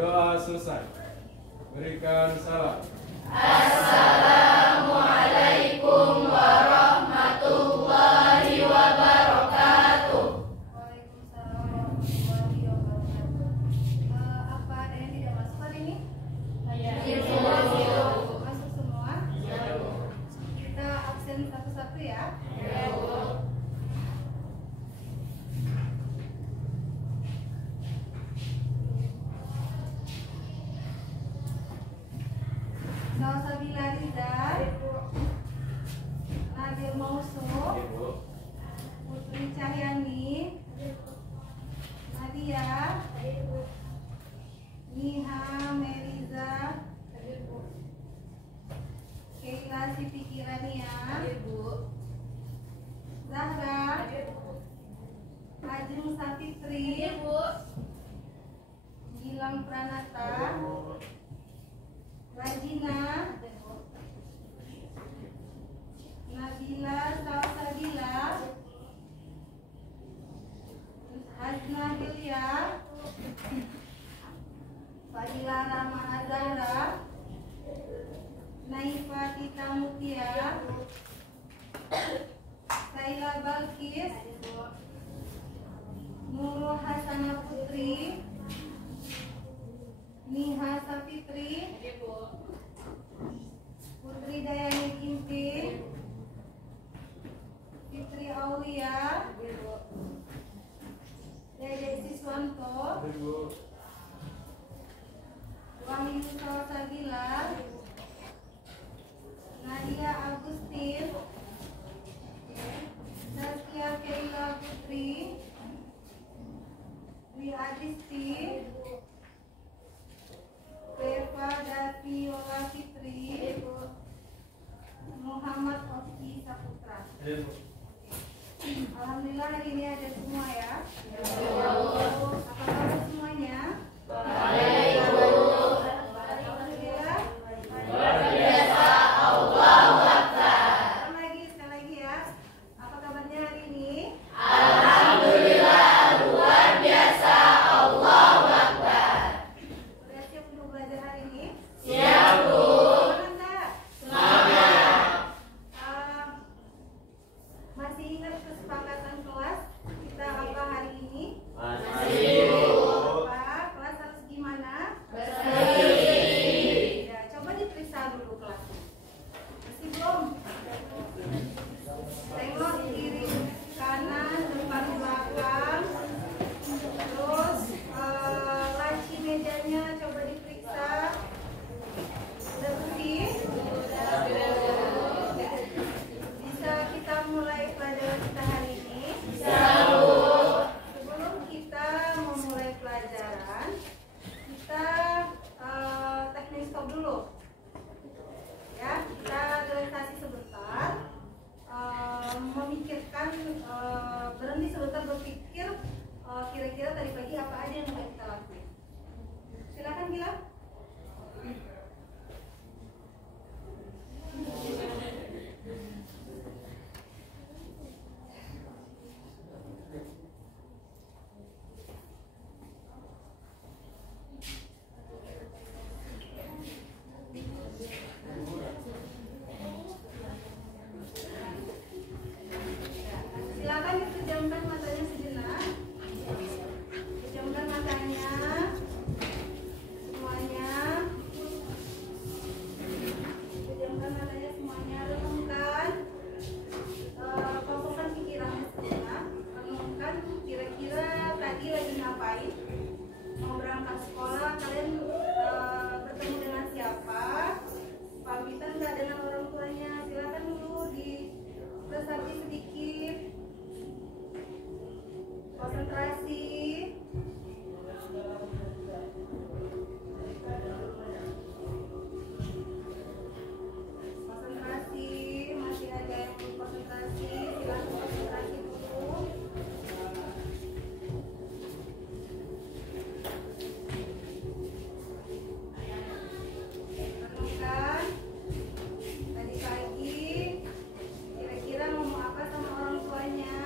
Berdoa selesai. Berikan salam. Assalamualaikum warahmatullahi wabarakatuh. Waalaikumsalam warahmatullahi wabarakatuh. Apa ada yang tidak masuk hari ini? Masuk semua? Kita absen satu-satu ya. Salsabila Riza, Nabil Mausuf, Putri Cahyani, Nadia, Niha Meriza, Keila Siti Kirania, Zahra, Ajeng Sapitri, Gilang Pranata, Rajina, Nabila Salsabila, Hasna Hilya, Fadila Rama Azahra, Naifa Tita Mutia, Saila Balkis, Nurul Hasana Putri, Niha Sapitri, Putri Dayani Ginting, Fitri Aulia, Dede Siswanto, Wahyu Salsabila, Nadia Agustin, Saskia Keila Putri, Dwi Adisti, Reva Daviola Fitri, Muhammad Oki Saputra. Alhamdulillah hari ini ada semua ya. Apa kabar semuanya? Alhamdulillah. Sekali lagi ya. Apa kabarnya hari ini? Alhamdulillah luar biasa. Allahu Akbar. Sudah siap untuk belajar hari ini? Siap, Bu. Masih ingat kesepakatan kelas kita apa hari ini? Masih, Bu. Apa? Kelas harus gimana? Bersih. Ya, coba diperiksa dulu kelasnya. Masih belum? Tengok kiri kanan, depan belakang. Terus laci mejanya coba diperiksa. Sudah bersih? Bisa kita mulai pelajaran kita hari ini? Sebelum kita memulai pelajaran, kita teknik stop dulu. Ya, kita relaksasi sebentar, memikirkan, berhenti sebentar berpikir kira-kira tadi pagi apa aja yang udah kita lakuin. Silakan Gilang. Silakan dipejamkan matanya sejenak. Pejamkan matanya semuanya. Pejamkan matanya semuanya. Renungkan, kosongkan pikirannya sejenak. Renungkan kira-kira tadi lagi ngapain. Mau berangkat sekolah, kalian bertemu dengan siapa? Pamitan nggak dengan orang tuanya? Silakan dulu diresapi sedikit. Konsentrasi. Konsentrasi. Masih ada yang belum konsentrasi? Silakan konsentrasi dulu. Renungkan. Tadi pagi kira-kira ngomong apa sama orang tuanya?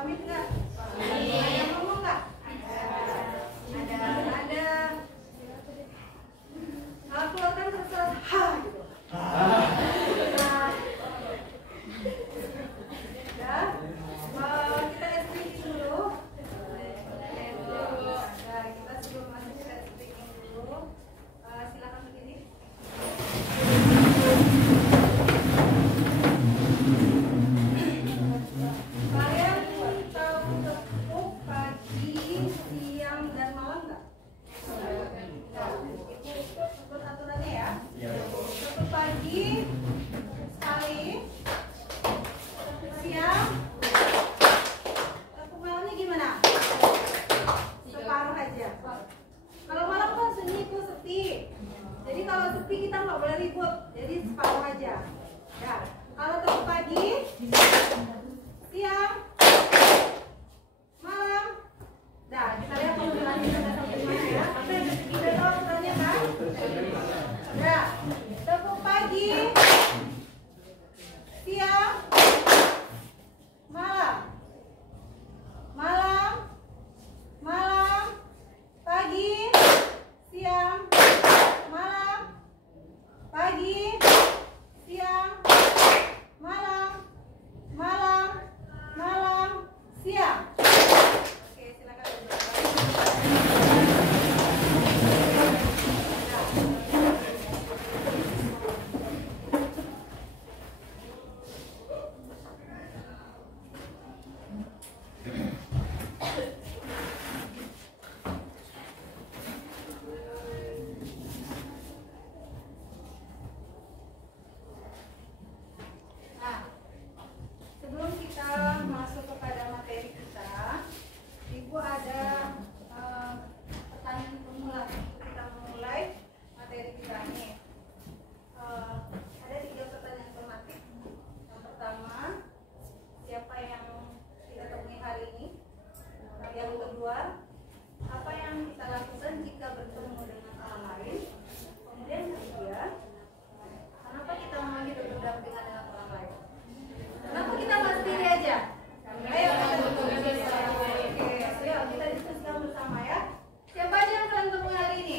pamit nggak? Ada yang ngomong nggak? Ada. Kalau keluarkan terserah ha gitu. Ya, kita speaking dulu. Nah, kita sebelum masuk kita speaking dulu. Silakan berdiri. Kalian tahu tepuk pagi, siang, dan malam nggak? Itu sebut aturannya ya. Tepuk pagi sekali, siang, tepuk malamnya gimana? Separuh aja. Kalau malam kan sunyi tuh sepi. Jadi kalau sepi kita nggak boleh ribut. Jadi separuh aja. Ya. Kalau tepuk pagi, siang, malam. Nah, kita lihat formulanya sudah sampai mana ya. Udah tahu aturannya kan? Ya. Tepuk pagi, siang, malam. Malam, malam, pagi, siang, malam, pagi, siang, malam, malam, malam, siang. Oke, silakan duduk. Nah, sebelum kita masuk kepada materi kita, Ibu ada pertanyaan pemula. Kita memulai materi kita ini. Ada 3 pertanyaan tematik. Yang pertama, siapa yang kita temui hari ini? Yang kedua, apa yang kita lakukan jika bertemu dengan orang lain? Kemudian ketiga, kenapa kita memang hidup berdampingan dengan orang lain? Kenapa kita nggak sendiri aja? Ayo kita diskusikan bersama ya. Siapa aja yang kalian temui hari ini?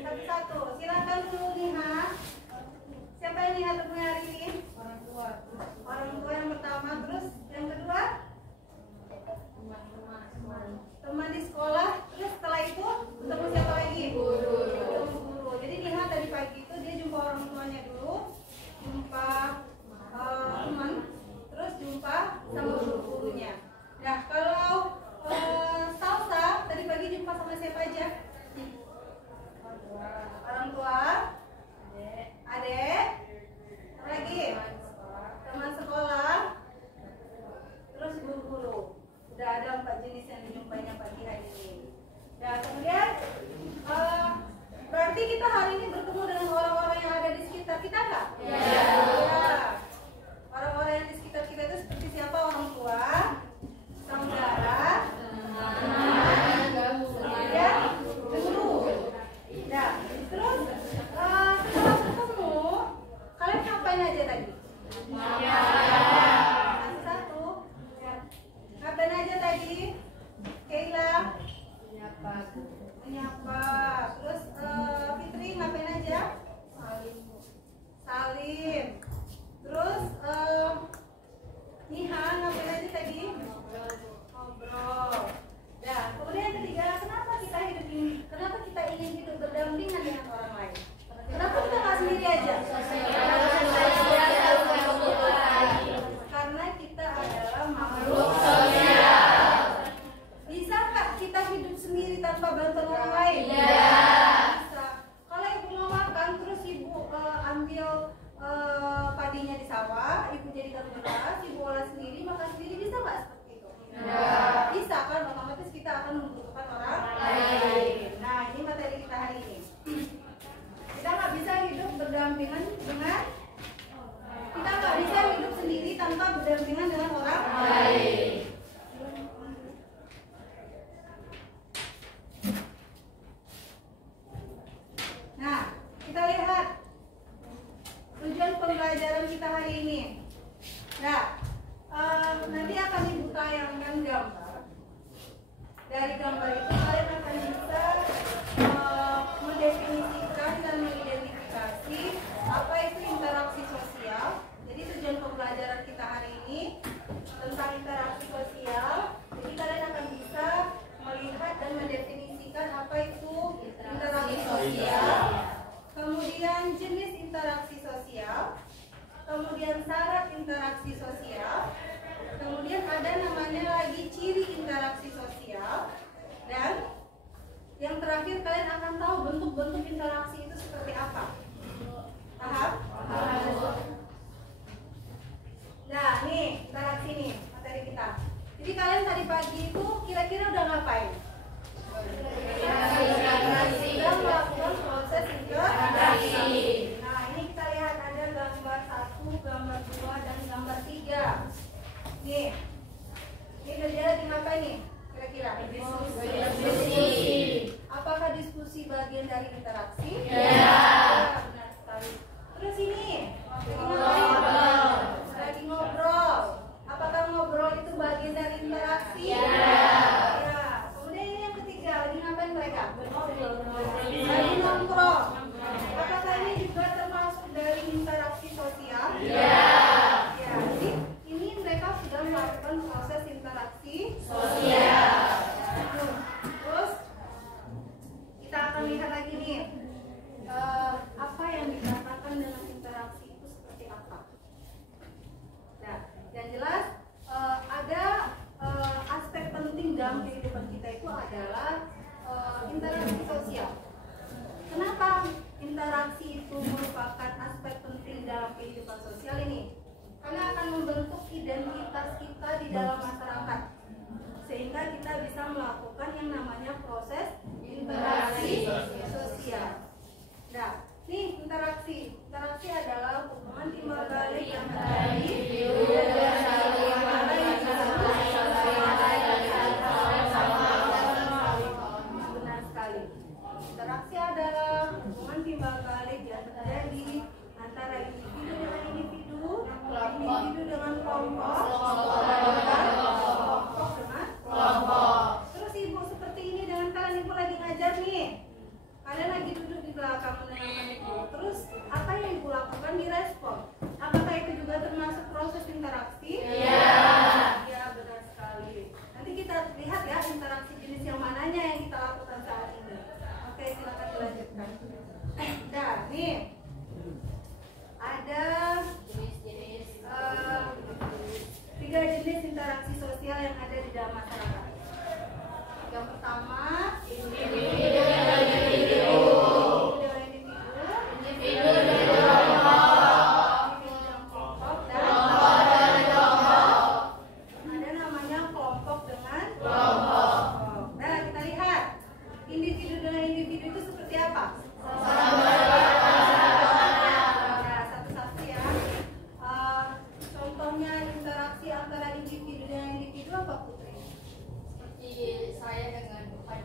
Satu-satu. Silakan dulu Niha. Siapa yang Niha temui hari ini? Orang tua. Orang tua yang pertama. Terus yang kedua? Teman di sekolah. Terus setelah itu ketemu siapa lagi? Guru. Jadi Niha tadi pagi itu dia jumpa orang tuanya dulu, jumpa teman, terus jumpa sama guru-gurunya. Nah, kalau Salsa tadi pagi jumpa sama siapa aja? Orang tua, adik, apa lagi? Teman sekolah, terus guru-guru. Sudah ada 4 jenis yang dijumpainya pagi hari ini. Nah, kemudian berarti kita hari ini bertemu dengan orang-orang yang ada di sekitar kita nggak? Ya. Orang-orang yang di sekitar kita itu seperti siapa? Orang tua, saudara, kemudian guru. Nah, terus setelah ketemu, kalian ngapain aja tadi? Satu. Ngapain aja tadi? Keila? Menyapa. Terus Fitri ngapain aja? Salim. Terus Niha ngapain aja tadi? Ngobrol. Nah, kemudian yang ketiga, kenapa kita ingin hidup berdampingan dengan orang lain? Kenapa kita nggak sendiri aja? Karena kita adalah makhluk sosial. Bisa nggak kita hidup sendiri tanpa bantuan orang lain? Bisa. Kalau ibu mau makan, terus ibu ambil padinya di sawah, ibu jadikan beras, ibu olah sendiri, makan sendiri, bisa nggak seperti itu? Bisa kan, otomatis kita akan membutuhkan orang lain. Nah, ini materi kita hari ini. Kita nggak bisa hidup berdampingan dengan, kita nggak bisa hidup sendiri tanpa berdampingan dengan orang lain. Nah, kita lihat tujuan pembelajaran kita hari ini. Nah, nanti interaksi sosial. Kemudian ada namanya lagi ciri interaksi sosial. Dan yang terakhir kalian akan tahu bentuk-bentuk interaksi itu seperti apa. Paham? Nah, nih interaksi nih materi kita. Jadi kalian tadi pagi itu kira-kira udah ngapain? Sudah melakukan proses interaksi. Nah, ini kita lihat ada gambar 1, gambar 2, dan gambar 3. Nih, ini kerja lagi ngapain nih? Kira-kira? Diskusi. Apakah diskusi bagian dari interaksi? Ya, benar sekali. Terus ini, lagi ngobrol. Apakah ngobrol itu bagian dari interaksi? Ya. Kemudian ini yang ketiga, lagi ngapain mereka? Lagi nongkrong. Apakah ini juga termasuk dari interaksi sosial? Ya. Jadi ini mereka sudah melakukan proses interaksi sosial. Terus kita akan lihat lagi nih, apa yang dikatakan dengan interaksi itu seperti apa. Nah, yang jelas ada aspek penting dalam kehidupan kita itu adalah interaksi sosial. Kenapa interaksi itu merupakan aspek penting dalam kehidupan sosial ini? Karena akan membentuk identitas kita di dalam masyarakat, sehingga kita bisa melakukan yang namanya proses interaksi sosial. Nah, nih interaksi adalah hubungan timbal balik yang terjadi benar sekali. Interaksi adalah hubungan timbal balik yang terjadi antara individu dengan individu, individu dengan kelompok, kelompok dengan kelompok. Terus ibu seperti ini dengan kalian, ibu lagi ngajar nih. Kalian lagi duduk di belakang mendengarkan ibu. Terus apa yang ibu lakukan direspon? Apakah itu juga termasuk proses interaksi? Iya. Ya, benar sekali. Nanti kita lihat ya interaksi jenis yang mananya yang kita lakukan saat ini. Oke, silakan dilanjutkan. Nah, nih ada tiga jenis interaksi sosial yang ada di dalam masyarakat. Yang pertama, individu dengan individu, individu dengan kelompok, dan ada namanya kelompok dengan kelompok. Nah, kita lihat individu dengan individu itu seperti apa? Satu-satu ya. Contohnya interaksi antara individu dengan individu apa, Putri? Seperti saya dengan Pak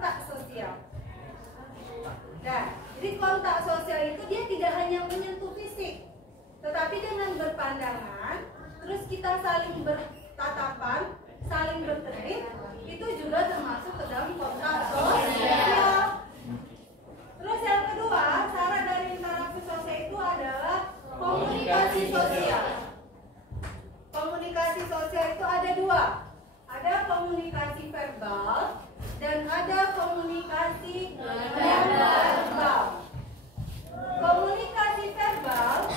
kontak sosial. Nah, jadi kontak sosial itu dia tidak hanya menyentuh fisik, tetapi dengan berpandangan, terus kita saling bertatapan, saling bertemu, itu juga termasuk ke dalam kontak sosial. Terus yang kedua, syarat dari interaksi sosial itu adalah komunikasi sosial. Komunikasi sosial itu ada dua. Ada komunikasi verbal dan ada komunikasi non-verbal. Komunikasi verbal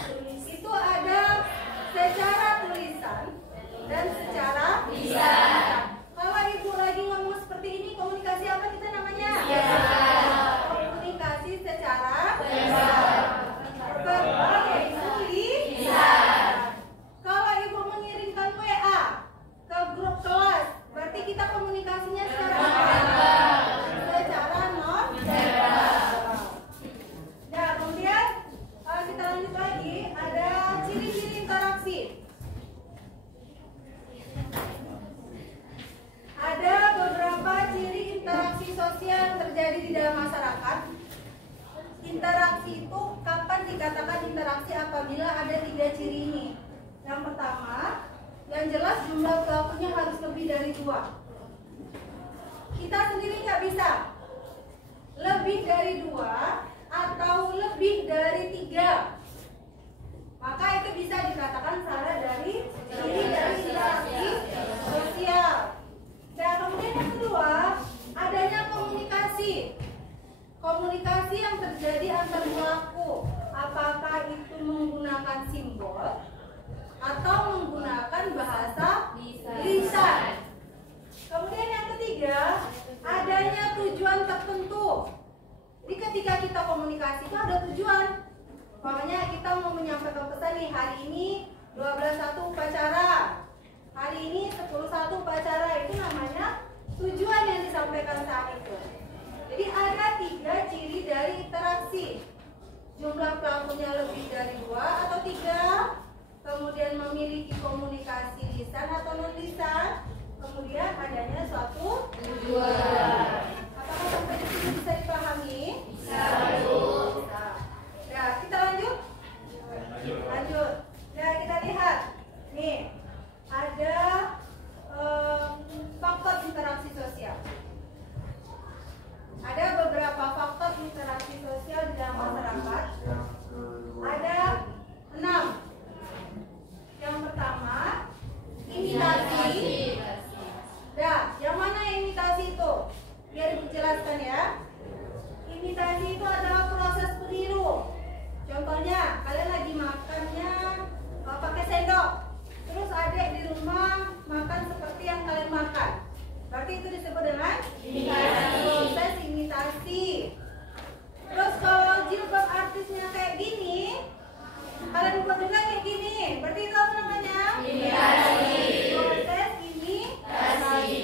itu ada secara tulisan dan secara lisan. Kalau ibu lagi ngomong seperti ini, komunikasi apa kita namanya? Komunikasi secara verbal yaitu lisan. Kalau ibu mengirimkan WA ke grup kelas, berarti kita komunikasinya secara non-verbal. Nah, kemudian kita lanjut lagi, ada ciri-ciri interaksi. Ada beberapa ciri interaksi sosial yang terjadi di dalam masyarakat. Interaksi itu kapan dikatakan interaksi? Apabila ada 3 ciri ini. Yang pertama, yang jelas jumlah pelakunya harus lebih dari 2. Kita sendiri nggak bisa lebih dari 2 atau lebih dari 3. Maka itu bisa dikatakan syarat dari ciri dari interaksi sosial. Dan kemudian yang kedua, adanya komunikasi. Komunikasi yang terjadi antar pelaku, apakah itu menggunakan simbol atau menggunakan bahasa lisan. Kemudian yang ketiga, adanya tujuan tertentu. Jadi ketika kita komunikasi itu ada tujuan. Makanya kita mau menyampaikan pesan nih, hari ini 12.1 upacara, hari ini 10.1 upacara, itu namanya tujuan yang disampaikan saat itu. Jadi ada 3 ciri dari interaksi. Jumlah pelakunya lebih dari 2 atau 3, kemudian memiliki komunikasi lisan atau non lisan, kemudian adanya suatu tujuan. Apakah sampai di sini bisa dipahami? Bisa. Ya, kita lanjut. Lanjut. Ya, kita lihat. Nih, ada faktor interaksi sosial. Ada beberapa faktor interaksi sosial di dalam masyarakat. Ada 6. Yang pertama, imitasi. Nah, yang mana imitasi itu? Biar dijelaskan ya. Imitasi itu adalah proses peniru. Contohnya, kalian lagi makannya pakai sendok, terus adik di rumah makan seperti yang kalian makan. Berarti itu disebut dengan imitasi. Proses imitasi. Terus kalau jilbab artisnya kayak gini, kalian buat juga kayak gini. Berarti itu apa namanya? Imitasi. Proses imitasi.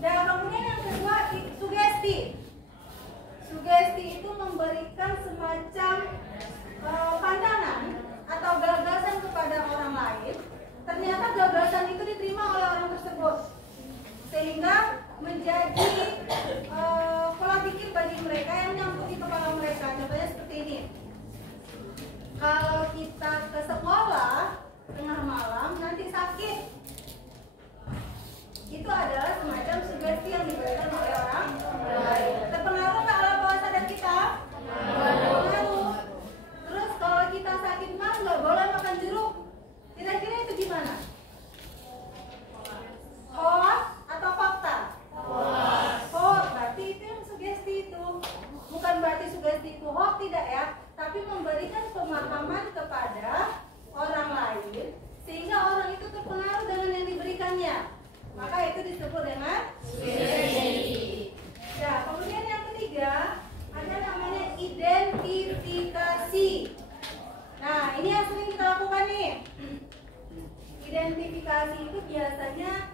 Dan kemudian yang kedua, sugesti. Sugesti itu memberikan semacam pandangan atau gagasan kepada orang lain. Ternyata gagasan itu diterima oleh orang tersebut, sehingga menjadi pola pikir bagi mereka yang nyangkut di kepala mereka. Contohnya seperti ini. Kalau kita ke sekolah tengah malam nanti sakit, itu adalah semacam sugesti yang diberikan oleh orang lain. Terpengaruh nggak oleh bawah sadar kita? Terpengaruh. Terus kalau kita sakit mah nggak boleh makan jeruk. Kira-kira itu gimana? Hoax atau fakta? Hoax. Berarti itu yang sugesti itu. Bukan berarti sugesti itu hoax, tidak ya. Tapi memberikan pemahaman kepada orang lain sehingga orang itu terpengaruh dengan yang diberikannya. Maka itu disebut dengan sugesti. Nah, kemudian yang ketiga ada namanya identifikasi. Nah, ini yang sering kita lakukan nih. Identifikasi itu biasanya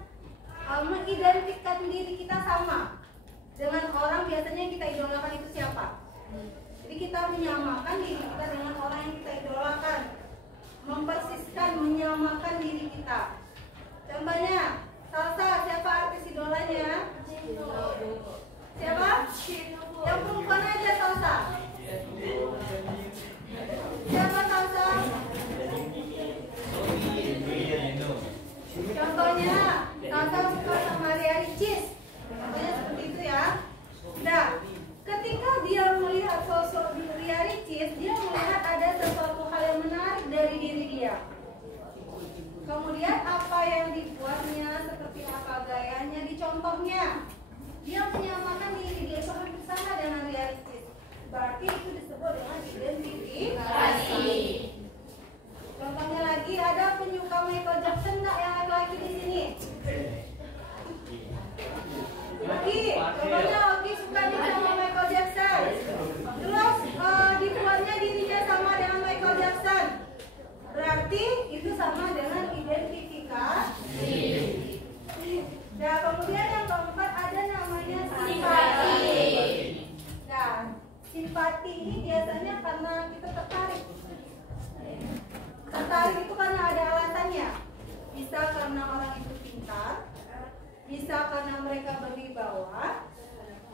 mengidentikan diri kita sama dengan orang biasanya yang kita idolakan itu siapa. Jadi kita menyamakan diri kita dengan orang yang kita idolakan, mempersiskan, menyamakan diri kita. Contohnya, Salsa, siapa artis idolanya? Siapa? contohnya dia menyamakan diri dia itu hampir sama dengan realistis, berarti itu disebut dengan identifikasi. Contohnya lagi, ada penyuka Michael Jackson nggak yang laki-laki di sini? Oki, contohnya Oki suka nih sama Michael Jackson. Terus dibuatnya dirinya sama dengan Michael Jackson. Berarti itu sama dengan identifikasi. Nah, kemudian yang keempat ada namanya simpati. Nah, simpati ini biasanya karena kita tertarik. Tertarik itu karena ada alasannya. Bisa karena orang itu pintar, bisa karena mereka berwibawa,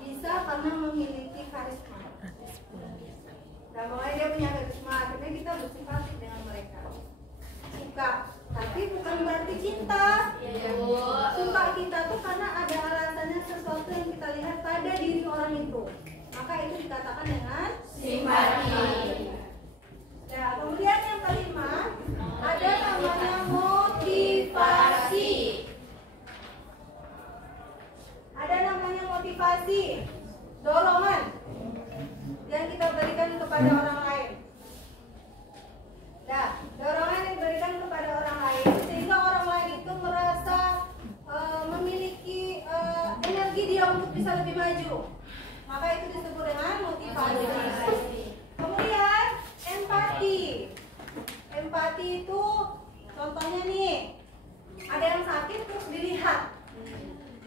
bisa karena memiliki karisma. Nah, makanya dia punya karisma, akhirnya kita bersimpati dengan mereka. Suka, tapi bukan berarti cinta. Suka kita tuh karena ada alasannya, sesuatu yang kita lihat pada diri orang itu. Maka itu dikatakan dengan simpati. Nah, kemudian yang kelima ada namanya motivasi. Ada namanya motivasi, dorongan yang kita berikan kepada orang lain. Nah, dorongan yang diberikan kepada orang lain sehingga orang lain itu merasa memiliki energi dia untuk bisa lebih maju. Maka itu disebut dengan motivasi. Kemudian empati. Empati itu contohnya nih, ada yang sakit terus dilihat.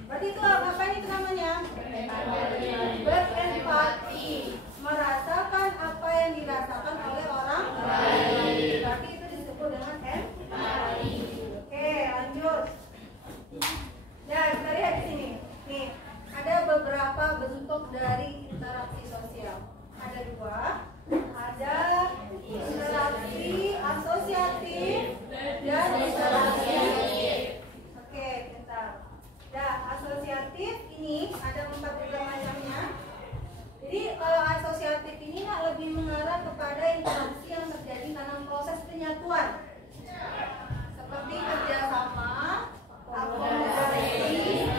Berarti itu apa itu namanya? Berempati, merasakan apa yang dirasakan oleh orang lain. Berarti itu disebut dengan empati. Oke, lanjut. Nah, kita lihat di sini. Nih, ada beberapa bentuk dari interaksi sosial. Ada dua. Ada interaksi asosiatif dan interaksi. Oke, bentar. Nah, asosiatif ini ada 4 macamnya. Jadi asosiatif ini lebih mengarah kepada interaksi yang terjadi karena proses penyatuan, seperti kerjasama, akomodasi,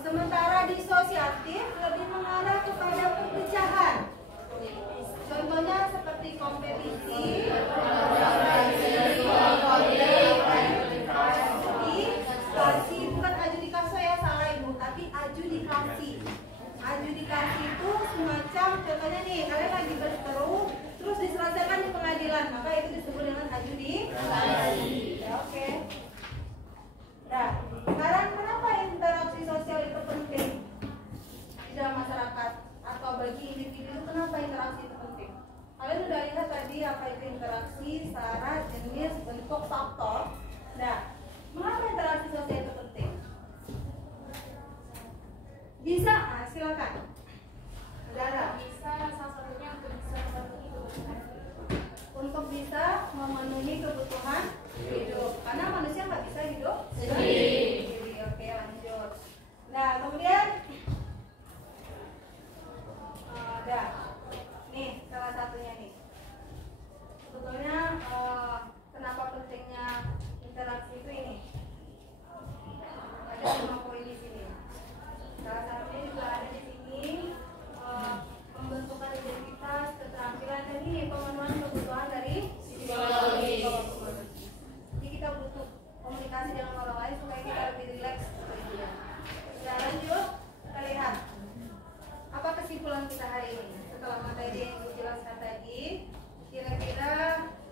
sementara disosiatif lebih mengarah kepada perpecahan. Contohnya seperti kompetisi, adjudikasi, bukan adjudikasi ya, salah ibu, tapi adjudikasi. Adjudikasi itu semacam, contohnya nih, kalian lagi berseteru, terus diselesaikan di pengadilan, maka itu disebut dengan adjudikasi. Ya, oke. Nah, sekarang kenapa interaksi sosial itu penting di dalam masyarakat atau bagi individu itu? Kenapa interaksi itu penting? Kalian sudah lihat tadi apa itu interaksi, syarat, jenis, bentuk, faktor. Nah, mengapa interaksi sosial itu penting? Bisa, silakan. Saudara. Bisa salah satunya untuk bisa memenuhi kebutuhan Hidup. Karena manusia nggak bisa hidup sendiri. Oke, lanjut. Nah, kemudian ada nih salah satunya nih. Sebetulnya kenapa pentingnya interaksi itu ini? Ada 5 poin di sini. Salah satunya juga ada di sini pembentukan identitas, keterampilan, dan ini pemenuhan kebutuhan dari psikologi. Jadi kita butuh komunikasi dengan orang lain supaya kita lebih rileks. Nah, lanjut, kita lihat apa kesimpulan kita hari ini setelah materi yang dijelaskan tadi. Kira-kira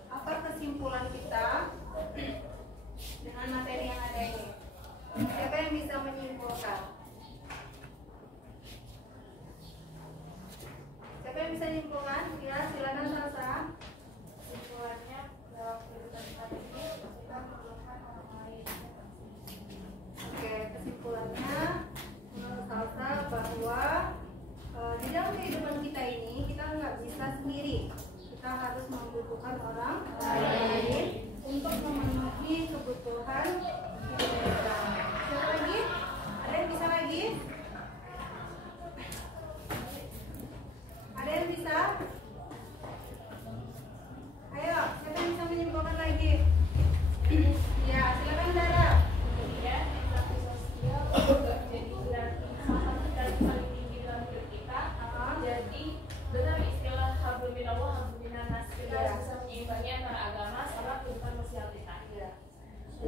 apa kesimpulan kita dengan materi yang ada ini? Siapa yang bisa menyimpulkan? Siapa yang bisa menyimpulkan? Ya, silakan Sarsa. Kesimpulannya dalam kehidupan kita ini kita memerlukan orang lain.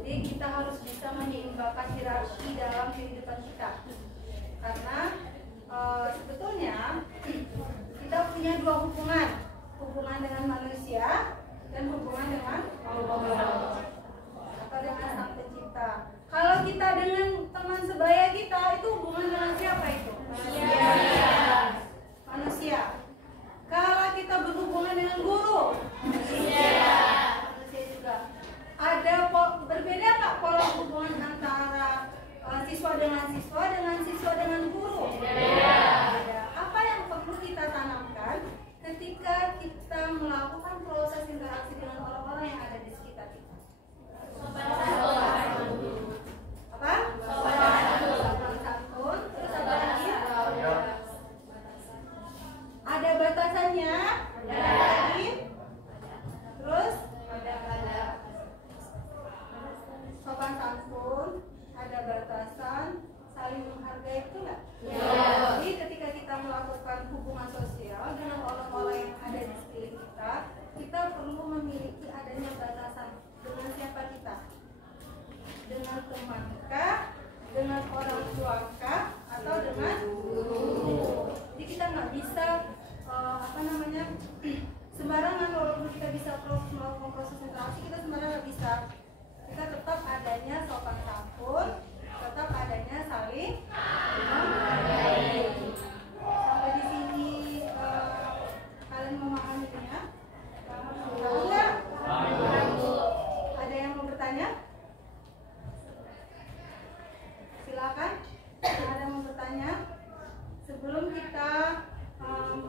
Jadi kita harus bisa menyeimbangkan hierarki dalam kehidupan kita. Karena sebetulnya kita punya dua hubungan, hubungan dengan manusia dan hubungan dengan Allah atau dengan Sang Pencipta. Kalau kita dengan teman sebaya kita, itu hubungan dengan siapa itu? Manusia. Kalau kita berhubungan dengan guru, manusia juga. Ada berbeda nggak pola hubungan antara siswa dengan siswa dengan guru? Ada. Apa yang perlu kita tanamkan ketika kita melakukan proses interaksi dengan orang-orang yang ada di sekitar kita? Apa? Sopan santun. Terus apa lagi? Ada batasannya? Ada lagi? Terus? Ada sopan santun, ada batasan, saling menghargai, itu enggak? Jadi ketika kita melakukan hubungan sosial dengan orang-orang yang ada di sekeliling kita, kita perlu memiliki adanya batasan. Dengan siapa kita? Dengan temankah? Dengan orang tuakah? Atau dengan guru? Jadi kita nggak bisa sembarangan. Walaupun kita bisa melakukan proses interaksi, kita sembarangan nggak bisa. Kita tetap adanya sopan santun, tetap adanya saling menghargai. Sampai di sini kalian memahaminya? Tahu nggak? Ada yang mau bertanya? Silakan. Ada yang mau bertanya? Sebelum kita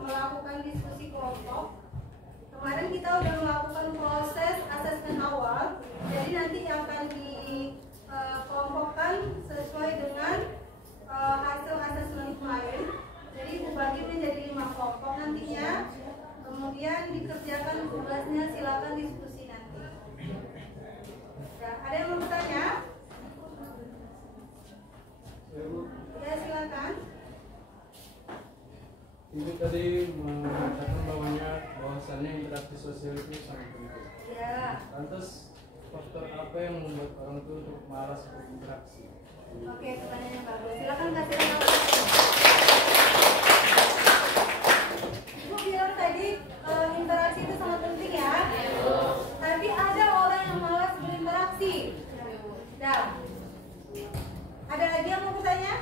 melakukan diskusi kelompok, kemarin kita udah melakukan proses asesmen awal. Jadi nanti akan dikelompokkan sesuai dengan hasil asesmen kemarin. Jadi dibagi menjadi 5 kelompok nantinya. Kemudian dikerjakan tugasnya, silakan diskusi nanti. Ya, ada yang mau bertanya? Ya, silakan. Ibu tadi mengatakan bahwasannya interaksi sosial itu sangat penting. Ya. Lantas faktor apa yang membuat orang itu untuk malas berinteraksi? Oke, pertanyaannya bagus. Silakan kasih tahu. Ibu bilang tadi interaksi itu sangat penting ya. Tapi ada orang yang malas berinteraksi. Nah, ada lagi yang mau bertanya?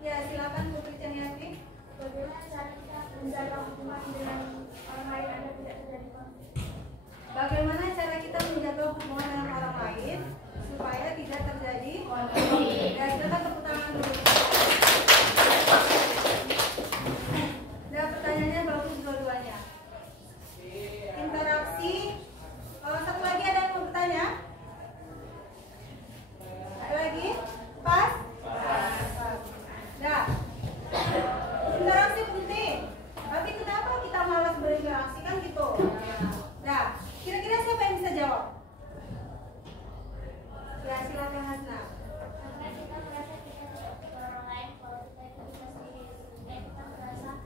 Ya, silakan Bu Caniati. Bagaimana cara kita menjaga hubungan dengan orang lain agar tidak terjadi konflik? Bagaimana cara kita menjaga hubungan dengan orang lain supaya tidak terjadi konflik? Ya, silakan tepuk tangan dulu. Nah, pertanyaannya bagus dua-duanya. Interaksi. Satu lagi ada yang mau bertanya? Ada lagi? Pas? Pas. Nah, interaksi penting. Tapi kenapa kita malas berinteraksi, kan gitu? Nah, kira-kira siapa yang bisa jawab? Ya, silakan Hasna. Karena kita merasa kita tidak butuh orang lain. Kalau kita itu bisa sendiri, kita merasa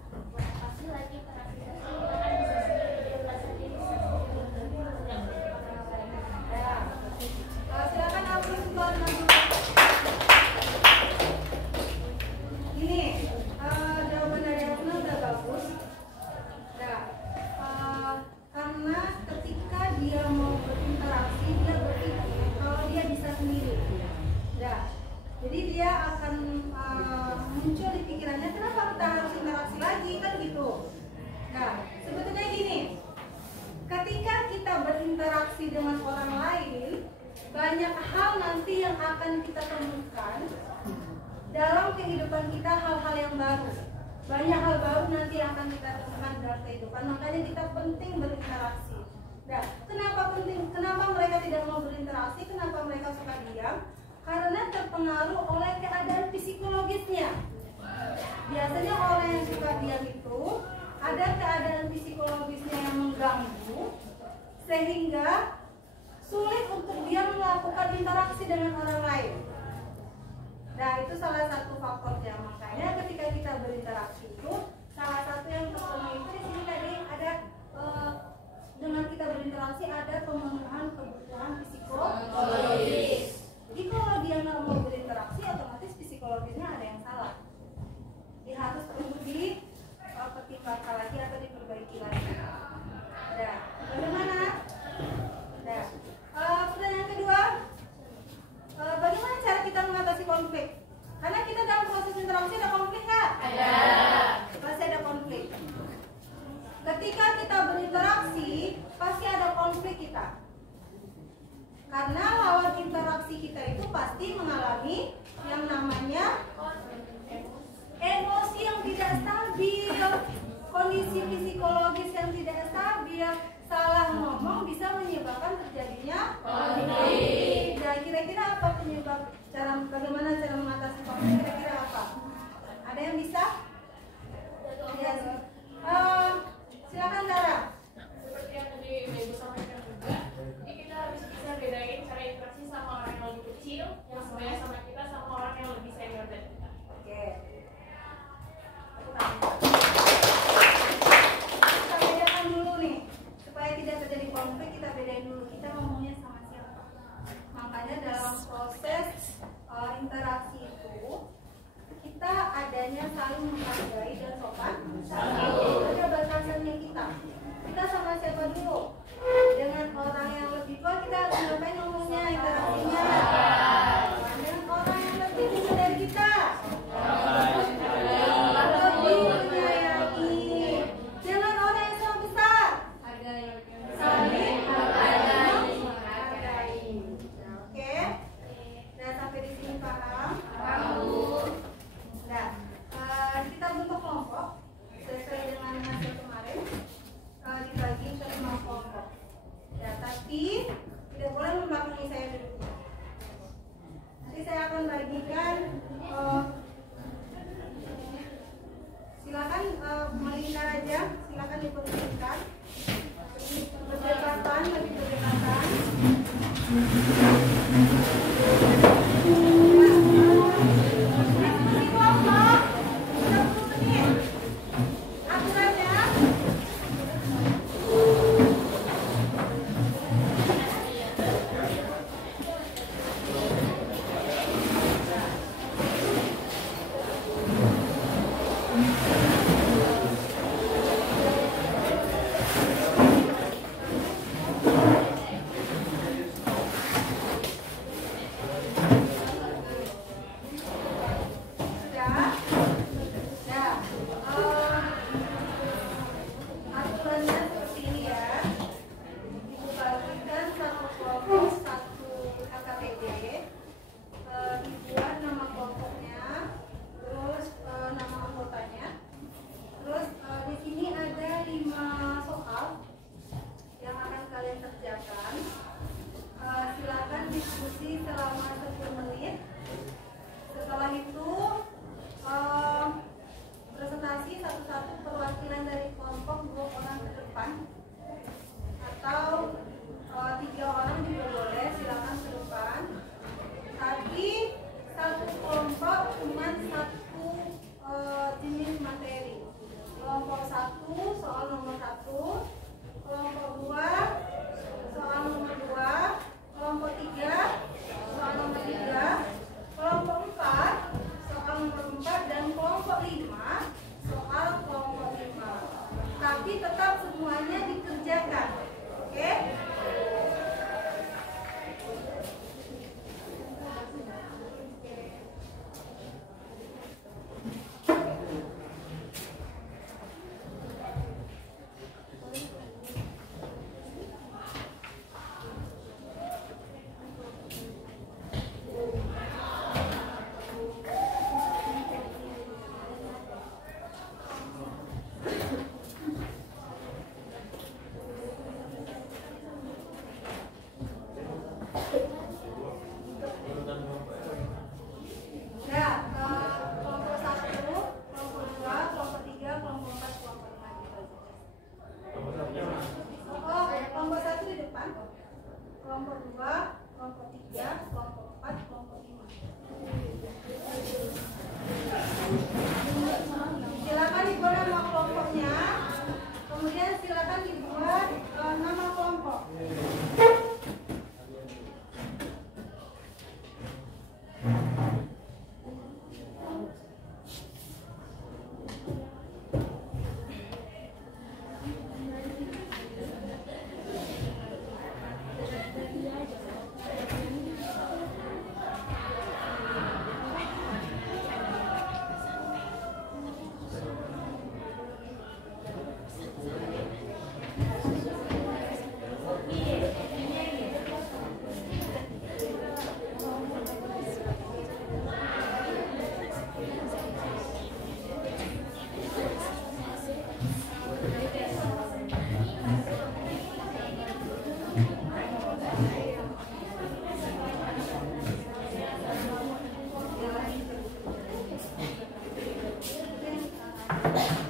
pasti lagi interaksi sosial kita kan bisa sendiri, merasa diri sendiri. Ya. Silakan Abdul Sultan. Ini jawaban dari Abdul udah bagus. Ya, karena ketika dia mau berinteraksi, dia berpikir kalau dia bisa sendiri. Ya, jadi dia akan muncul di pikirannya, kenapa kita harus interaksi lagi, kan gitu. Nah, sebetulnya gini, ketika kita berinteraksi dengan orang lain, banyak hal nanti yang akan kita temukan dalam kehidupan kita, hal-hal yang baru. Banyak hal baru nanti yang akan kita temukan dalam kehidupan. Makanya kita penting berinteraksi. Nah, kenapa penting? Kenapa mereka tidak mau berinteraksi? Kenapa mereka suka diam? Karena terpengaruh oleh keadaan psikologisnya. Biasanya orang yang suka diam itu ada keadaan psikologisnya yang mengganggu, sehingga sulit untuk dia melakukan interaksi dengan orang lain. Nah, itu salah satu faktornya. Makanya ketika kita berinteraksi itu, salah satu yang terpenuhi itu di sini tadi ada dengan kita berinteraksi ada pemenuhan kebutuhan psikologis. Karena lawan interaksi kita itu pasti mengalami yang namanya emosi yang tidak stabil, kondisi psikologis yang tidak stabil. Salah ngomong bisa menyebabkan terjadinya konflik. Dan kira-kira apa penyebab, bagaimana cara mengatasi konflik, kira-kira apa? Ada yang bisa? Ya, silakan Dara. Seperti yang tadi Ibu sampaikan juga, jadi kita harus bisa bedain cara interaksi sama orang yang lebih kecil, yang sebaya sama kita, sama orang yang lebih senior dari kita. Oke. Kita bedakan dulu nih, supaya tidak terjadi konflik. Kita bedain dulu kita ngomongnya sama siapa. Makanya dalam proses interaksi itu kita adanya saling menghargai dan sopan. Ada batasannya kita. Kita sama siapa dulu? Dengan orang yang lebih tua kita harus ngapain ngomongnya, interaksinya? Dengan orang yang lebih tua dari kita, lebih menyayangi. Dengan orang yang sama besar, saling menghargai. Oke? Nah, sampai di sini paham? Nah, kita bentuk kelompok sesuai dengan hasil kemarin, dibagi ke 5 kelompok. Ya, tapi tidak boleh membelakangi saya dulu. Nanti saya akan bagikan. Silakan melingkar aja, silakan diperhatikan. Berdekatan, lebih berdekatan. Kelompok 3 soal nomor Iya.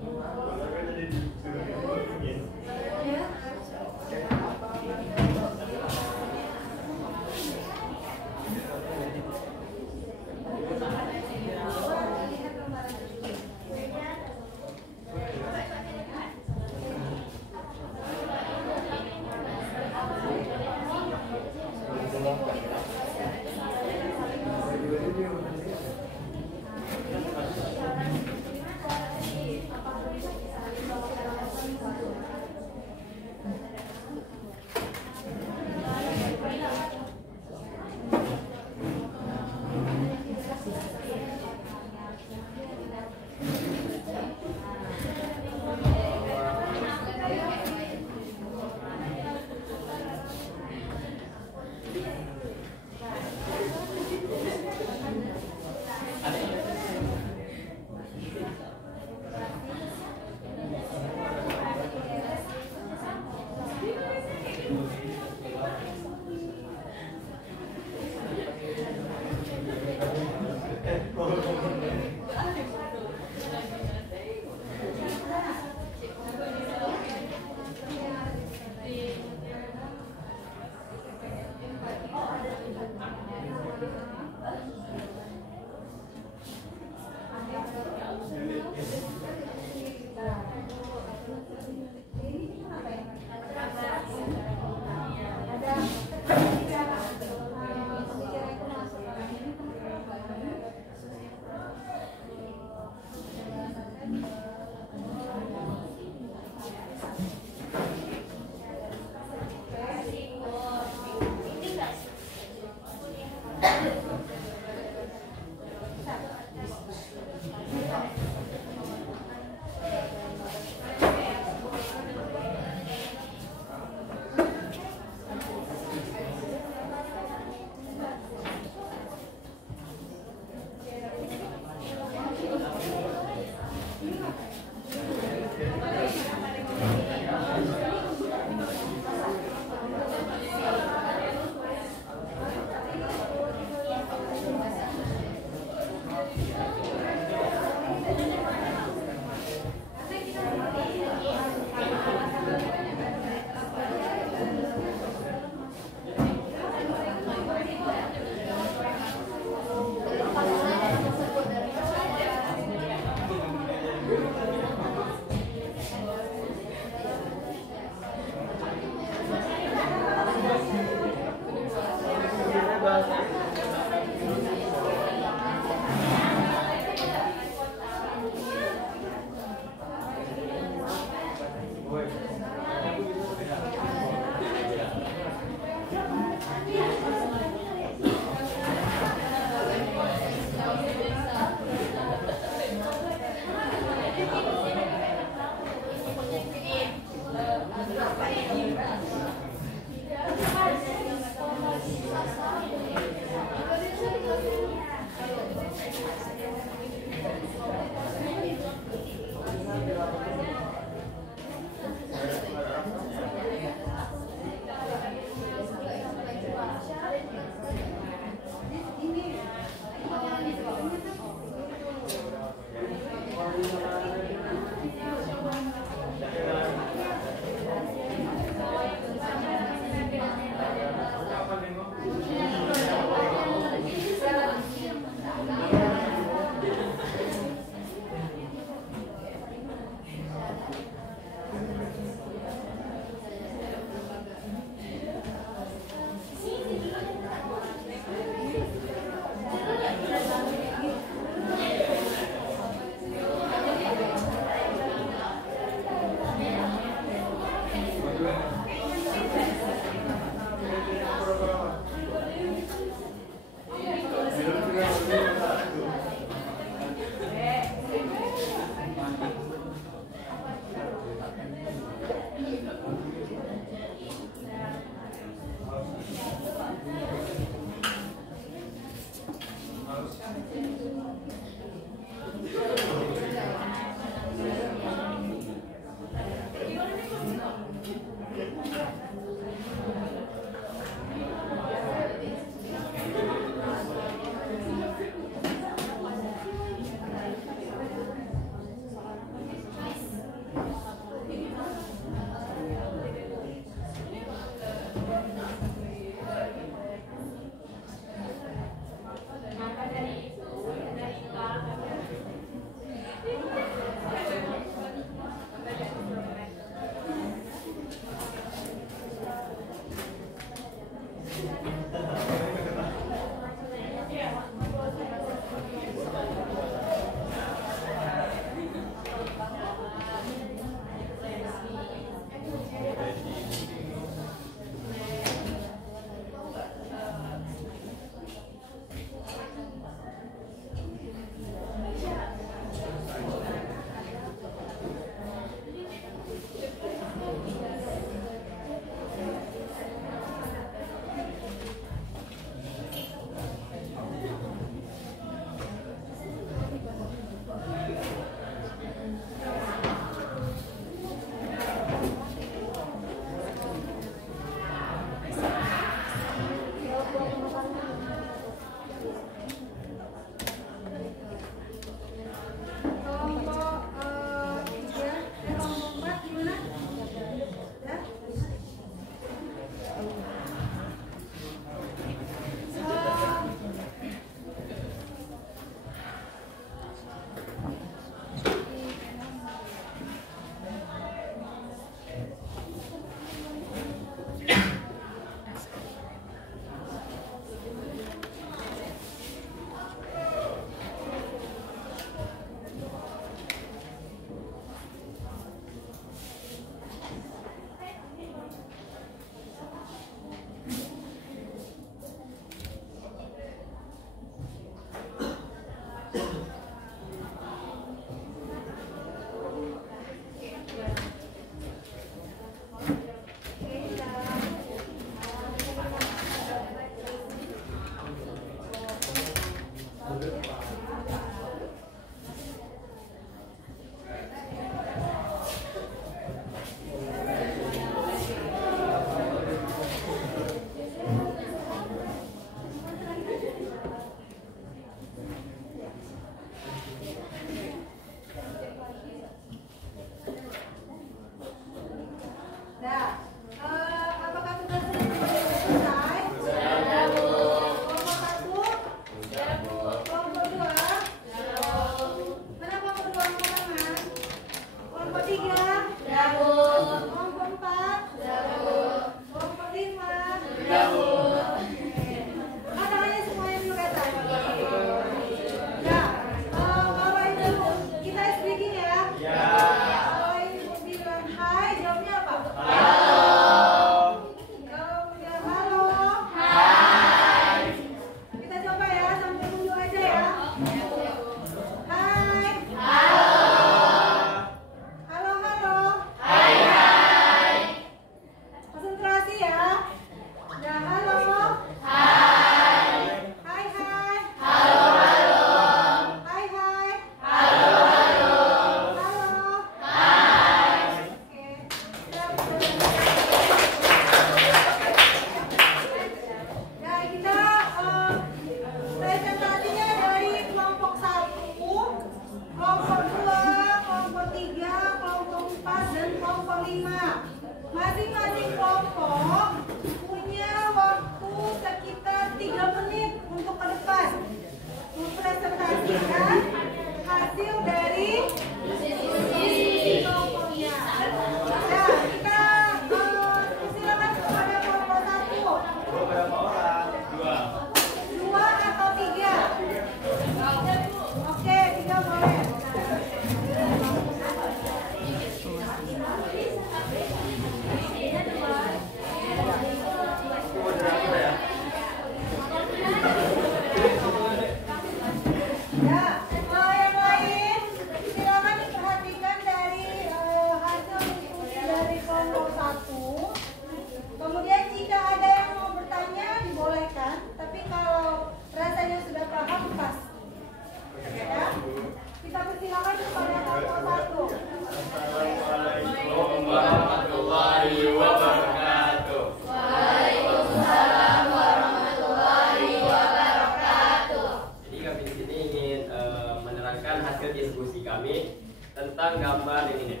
kami tentang gambar ini nih.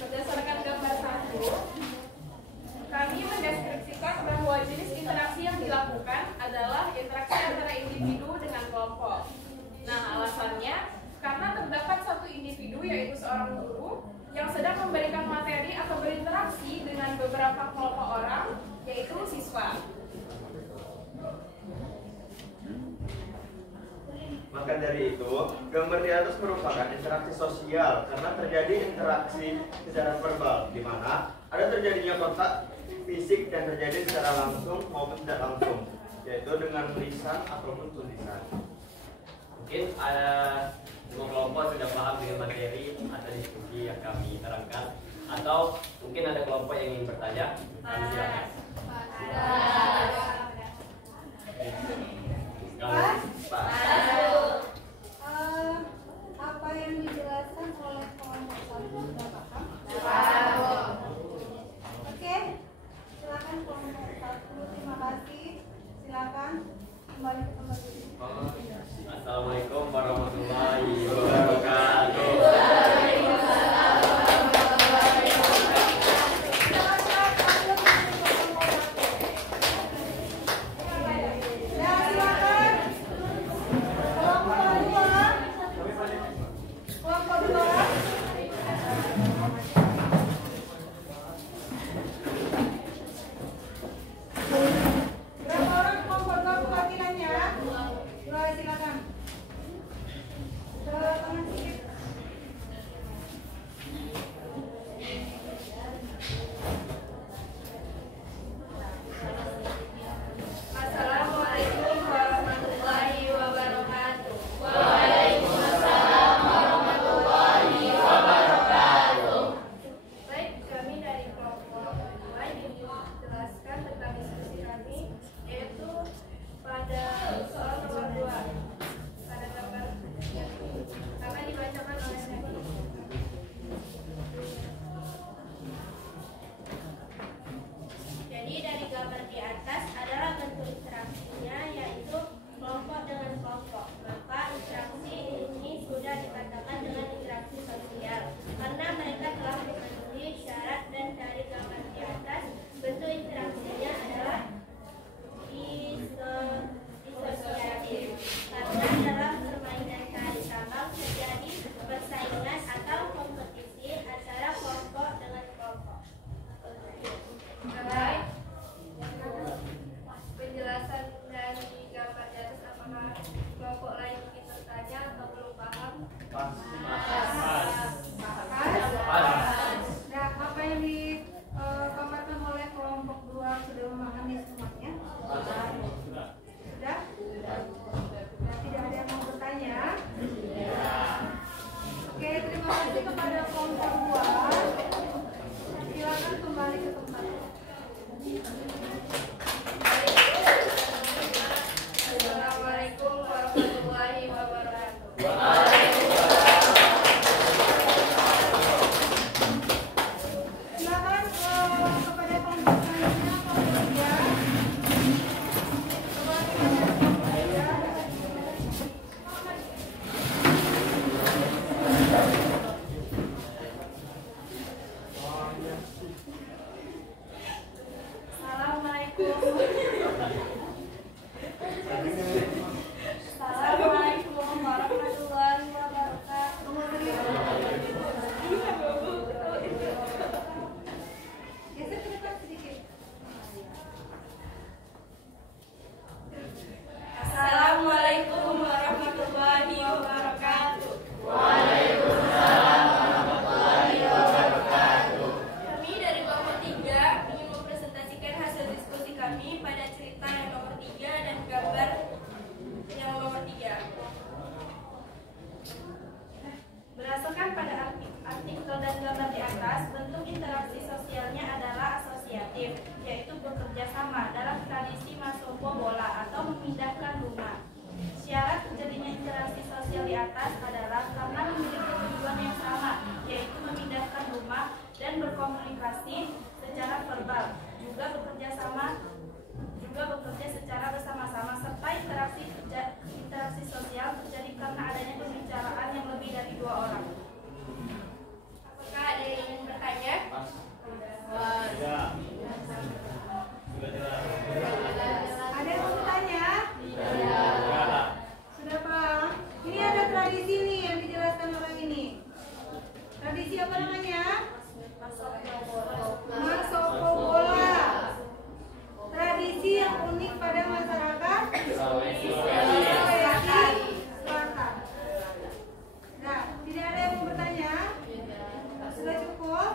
Berdasarkan gambar 1, kami mendeskripsikan bahwa jenis interaksi yang dilakukan adalah interaksi antara individu dengan kelompok. Nah, alasannya karena terdapat satu individu, yaitu seorang guru, yang sedang memberikan materi atau berinteraksi dengan beberapa kelompok orang, yaitu siswa. Maka dari itu, gambar di atas merupakan interaksi sosial karena terjadi interaksi secara verbal, di mana ada terjadinya kontak fisik dan terjadi secara langsung maupun tidak langsung, yaitu dengan lisan ataupun tulisan. Mungkin semua kelompok sudah paham dengan materi atau diskusi yang kami terangkan, atau mungkin ada kelompok yang ingin bertanya. Kami silakan. Apa yang dijelaskan oleh kelompok satu sudah paham? Oke, silakan kelompok satu. Terima kasih. Silakan kembali ke tempat duduk. Assalamualaikum warahmatullahi wabarakatuh. Berdasarkan pada artikel dan gambar di atas, bentuk interaksi sosialnya adalah asosiatif, yaitu bekerja sama dalam tradisi masombo bola atau memindahkan rumah. Syarat terjadinya interaksi sosial di atas adalah karena memiliki tujuan yang sama, yaitu memindahkan rumah dan berkomunikasi secara verbal. Juga juga bekerja secara bersama-sama serta interaksi sosial terjadi karena adanya pembicaraan yang lebih dari 2 orang. Apakah ada yang ingin bertanya? Ya. Sudah jelas. Ada yang mau bertanya? Ya. Sudah paham? Ini ada tradisi nih yang dijelaskan orang ini. Tradisi apa namanya? Masoko bola. Tradisi yang unik pada masyarakat Sulawesi Selatan. Nah, tidak ada yang mau bertanya? Sudah cukup?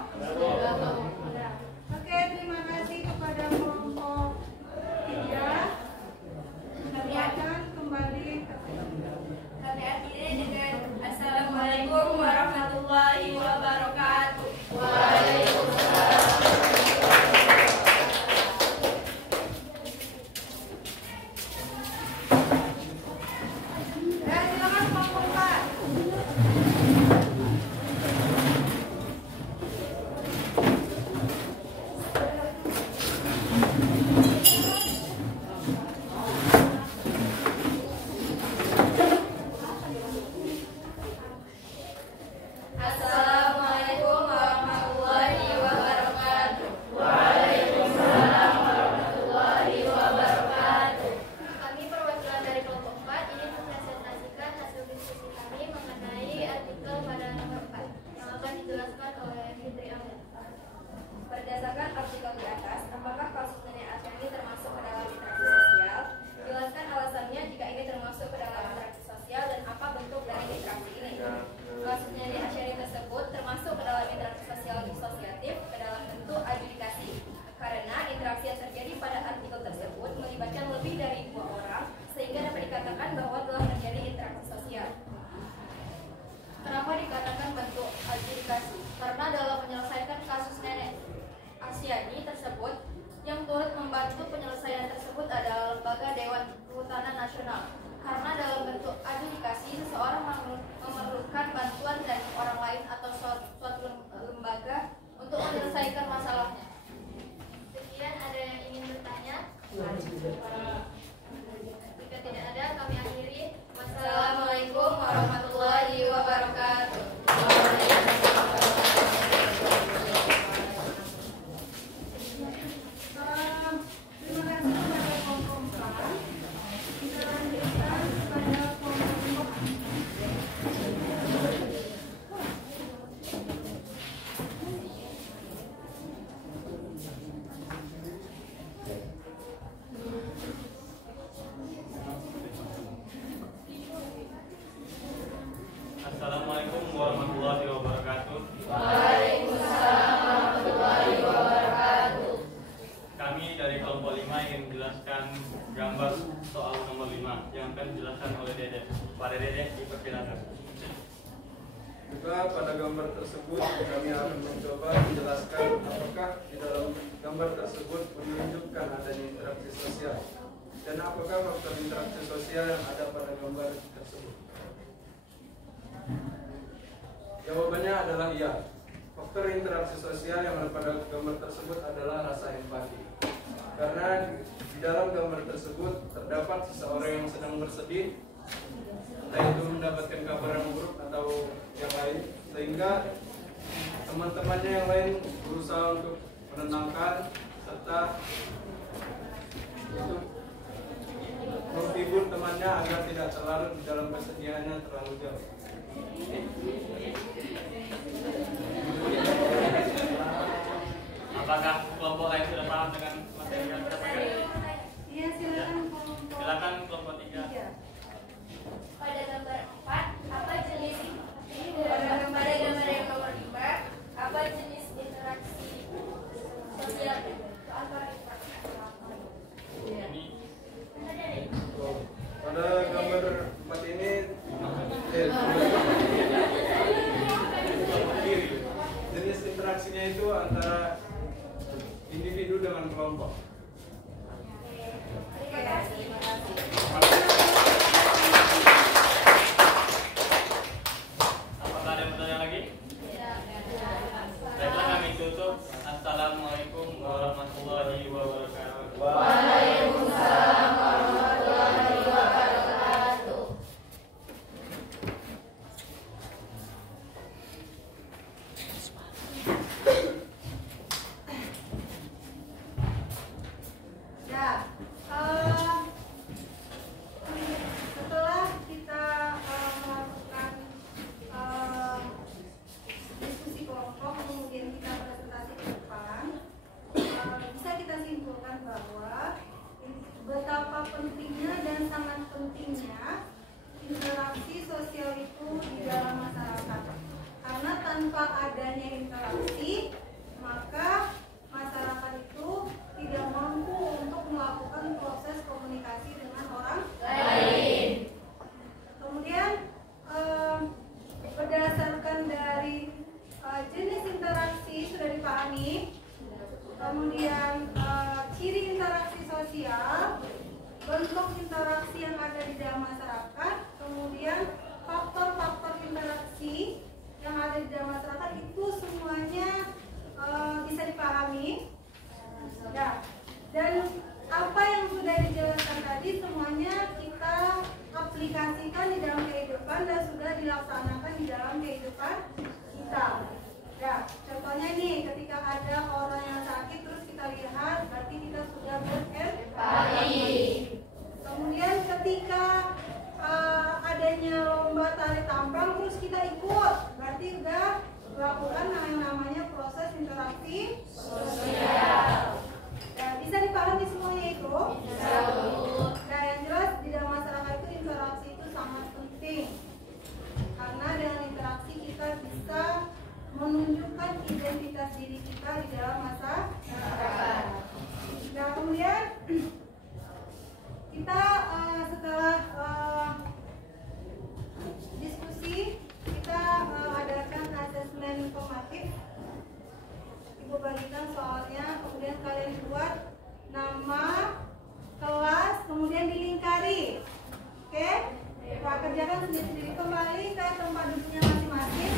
Oke, terima kasih kepada kelompok 3. Kami akan kembali ke Kami akhiri dengan Assalamualaikum warahmatullahi wabarakatuh. silakan kelompok 4. Assalamualaikum warahmatullahi wabarakatuh. Kami perwakilan dari kelompok 4 ingin mempresentasikan hasil diskusi kami mengenai artikel pada nomor 4 yang akan dijelaskan oleh Fitri Ahmad. Berdasarkan artikel di atas, apakah kasus nenek Asyani termasuk ke dalam interaksi sosial? Jelaskan alasannya jika ini termasuk ke dalam interaksi sosial dan apa bentuk dari interaksi ini. Kasus nenek Asyani tersebut termasuk ke dalam interaksi sosial disosiatif ke dalam bentuk adjudikasi. Karena interaksi yang terjadi pada artikel tersebut melibatkan lebih dari 2 orang, sehingga dapat dikatakan bahwa telah terjadi interaksi sosial. Kenapa dikatakan bentuk adjudikasi? Karena dalam menyelesaikan kasus nenek Asyani tersebut, yang turut membantu penyelesaian tersebut adalah lembaga Dewan Kehutanan Nasional. Karena dalam bentuk adjudikasi, seseorang memerlukan bantuan dari orang lain atau suatu lembaga untuk menyelesaikan masalahnya. Sekian, ada yang ingin bertanya? Jika tidak ada, kami akhiri. Wassalamualaikum warahmatullahi wabarakatuh. Terima kasih kepada kelompok 4. Kita lanjutkan kepada kelompok 4. Assalamualaikum warahmatullahi wabarakatuh. Kami dari kelompok 5 ingin menjelaskan gambar soal nomor 5 yang akan dijelaskan oleh Dede. Pada Dede, dipersilakan. Juga pada gambar tersebut kami akan mencoba menjelaskan apakah di dalam gambar tersebut menunjukkan adanya interaksi sosial dan apakah faktor interaksi sosial yang ada pada gambar tersebut. Jawabannya adalah iya. Faktor interaksi sosial yang ada pada gambar tersebut adalah rasa empati. Karena di dalam gambar tersebut terdapat seseorang yang sedang bersedih, entah itu mendapatkan kabar yang buruk atau yang lain, sehingga teman-temannya yang lain berusaha untuk menenangkan serta untuk menghibur temannya agar tidak terlarut di dalam kesedihannya terlalu jauh. Apakah kelompok lain sudah paham dengan materi yang kita sampaikan? Iya, silakan kelompok Silakan kelompok 3. 3. Pada gambar 4, apa jenis pada gambar yang nomor 5, apa jenis interaksi sosial? Pada gambar 4 ini jenis interaksinya itu antara individu dengan kelompok. Terima kasih. Apakah ada yang bertanya lagi? Baiklah, kami tutup. Assalamualaikum warahmatullahi wabarakatuh. kelompok, kemudian kita presentasi ke depan, bisa kita simpulkan bahwa betapa pentingnya dan sangat pentingnya interaksi sosial itu di dalam masyarakat. Karena tanpa adanya interaksi, maka masyarakat itu tidak mampu untuk melakukan proses komunikasi dengan orang lain. Kemudian berdasarkan dari jenis interaksi sudah dipahami, kemudian ciri interaksi sosial, bentuk interaksi yang ada di dalam masyarakat, kemudian faktor-faktor interaksi yang ada di dalam masyarakat itu semuanya bisa dipahami. Ya, dan apa yang sudah dijelaskan tadi semuanya kita aplikasikan di dalam kehidupan dan sudah dilaksanakan di dalam kehidupan kita. Ya, contohnya nih, ketika ada orang yang sakit terus kita lihat, berarti kita sudah berempati. Kemudian ketika adanya lomba tari tampang terus kita ikut, berarti sudah melakukan yang namanya proses interaksi sosial. Ya, bisa dipahami semuanya itu? Bisa. Nah, yang jelas di dalam masyarakat itu interaksi itu sangat penting. Karena dengan interaksi kita bisa menunjukkan identitas diri kita di dalam masyarakat. Nah, kemudian kita setelah diskusi, kita adakan asesmen formatif. Ibu bagikan soalnya, kemudian kalian buat nama, kelas, kemudian dilingkari. Oke? Nah, kerjakan sendiri-sendiri, kembali ke tempat duduknya masing-masing.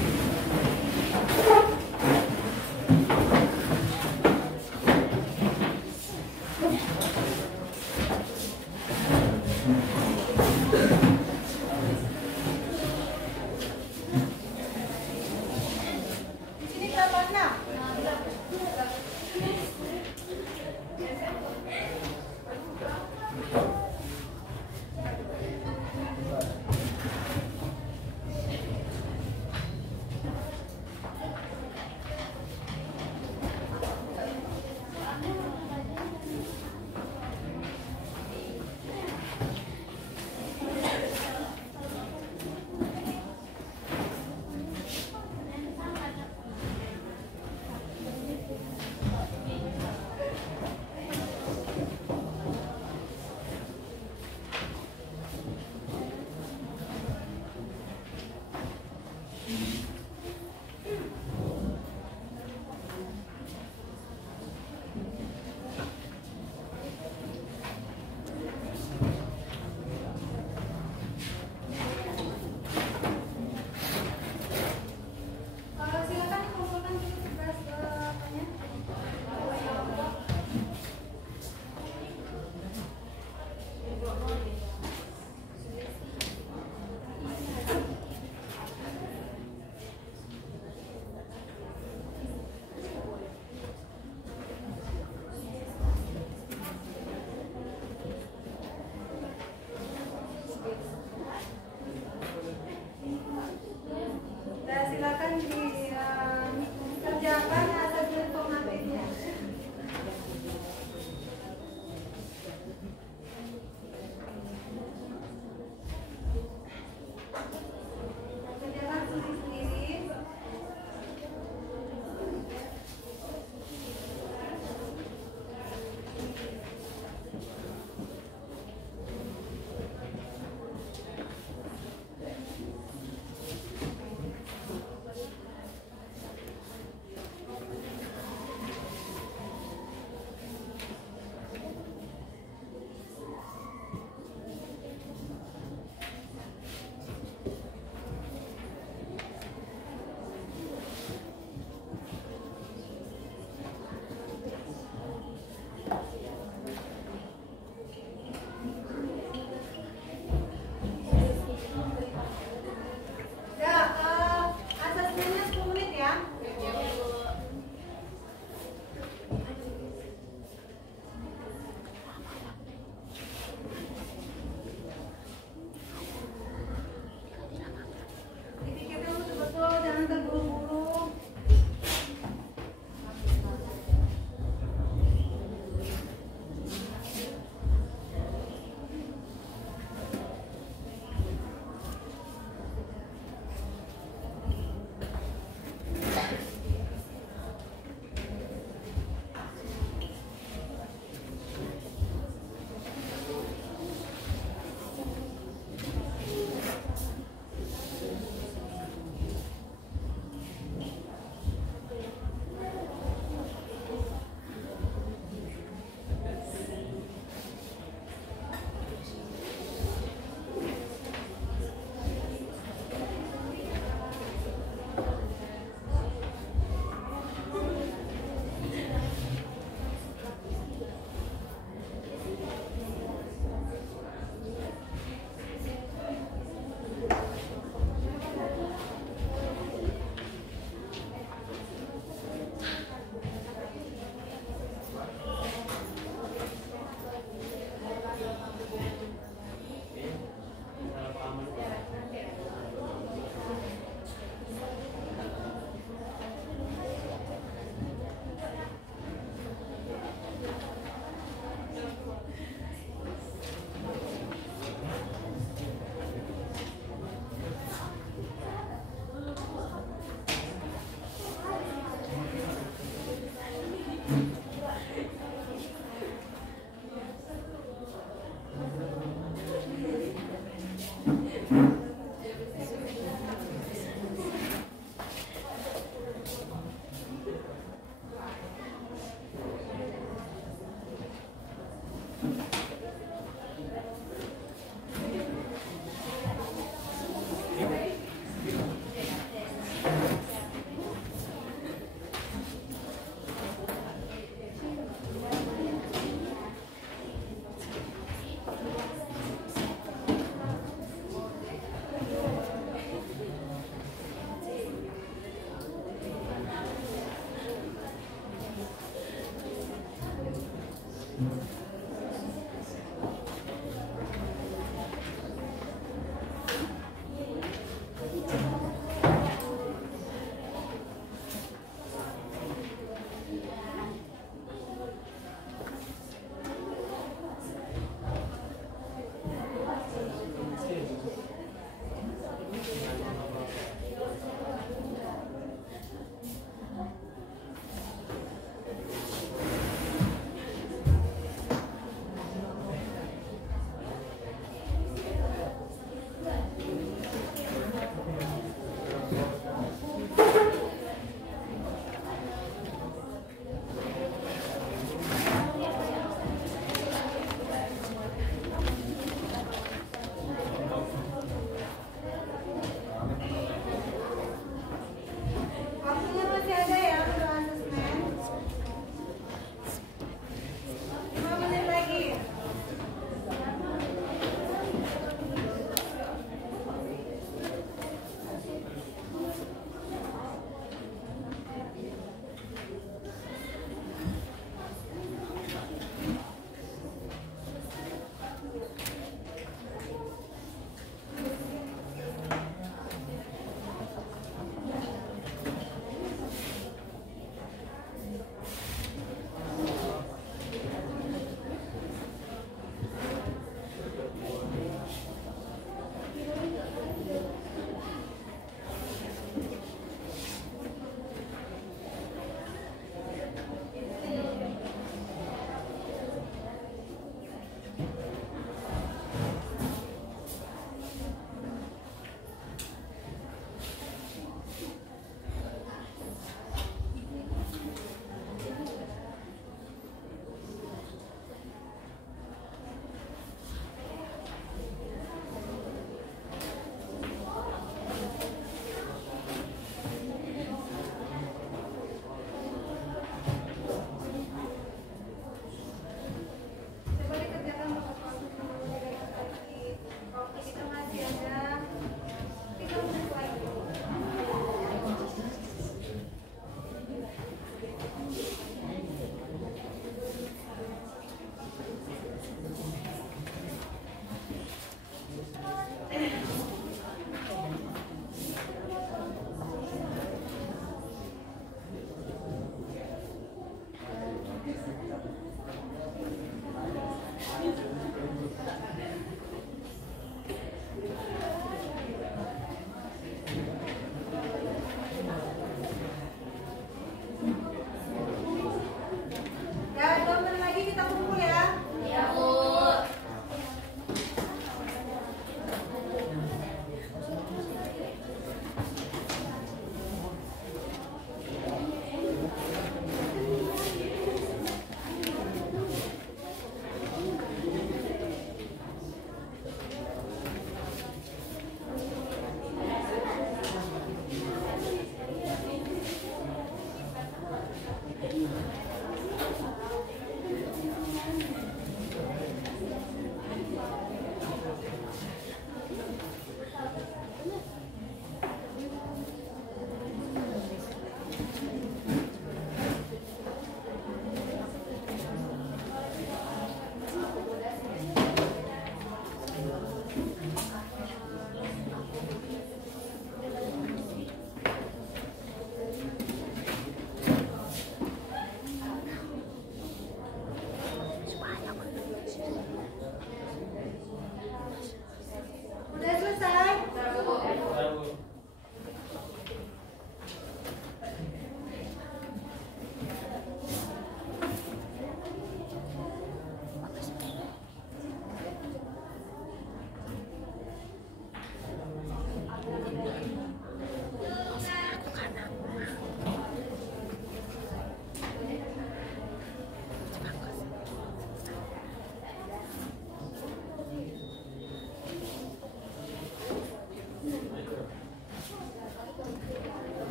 Di sini berapa? 6?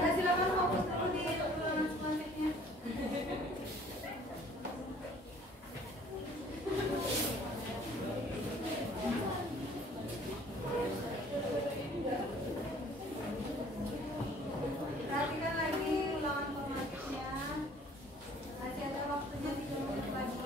Nah, silakan fokus dulu di ulangan selanjutnya. Perhatikan lagi ulangan formatifnya. Masih ada waktunya 3 menit lagi.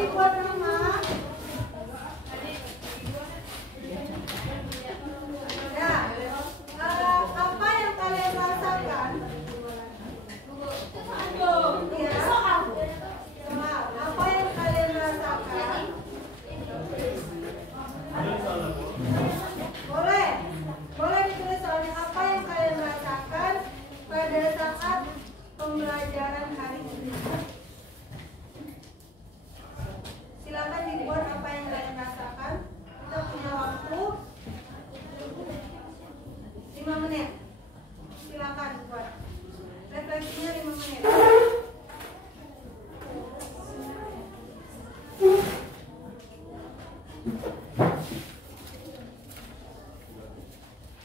dibuat rumah. Ya, apa yang kalian rasakan? Ya, soal apa yang kalian rasakan? Boleh ditulis soalnya apa yang kalian rasakan pada saat pembelajaran hari ini. Silakan dibuat apa yang kalian rasakan. Kita punya waktu 5 menit. Silakan buat. Refleksinya 5 menit.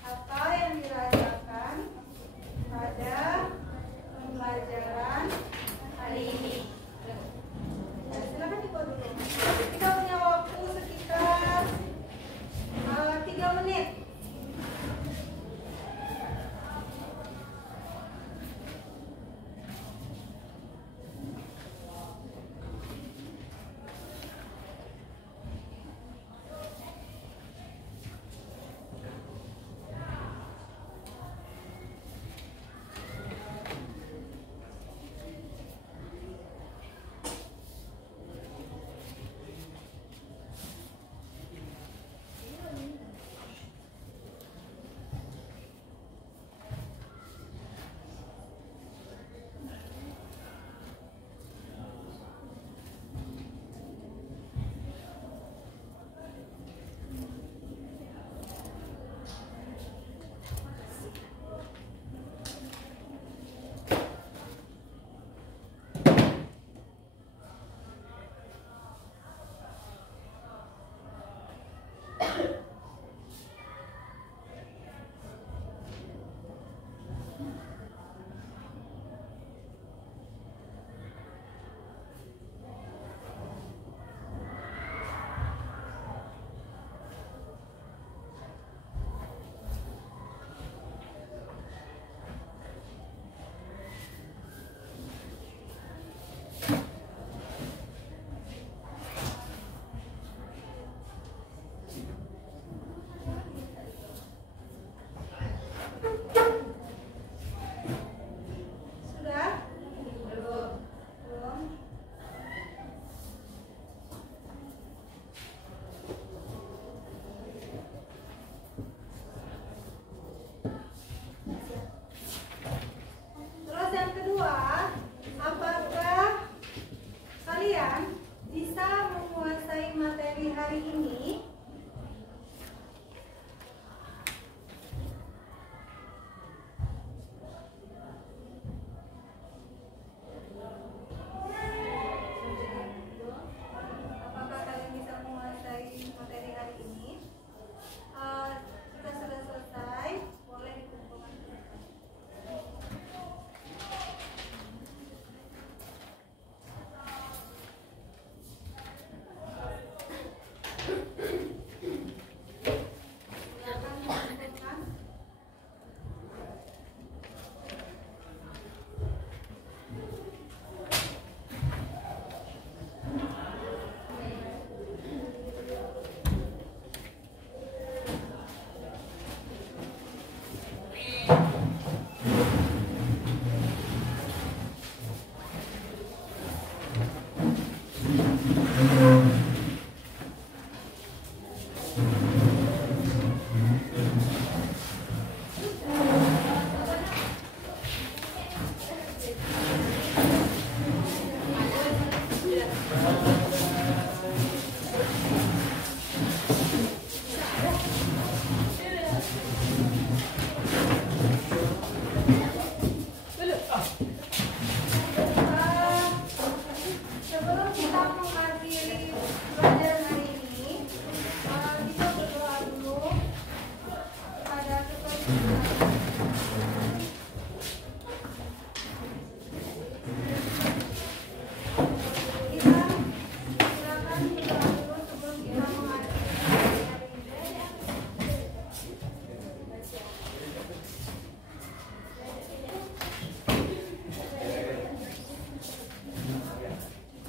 Apa yang dirasakan pada pembelajaran hari ini? Ya, silakan dibuat dulu. Kita punya waktu sekitar 3 menit.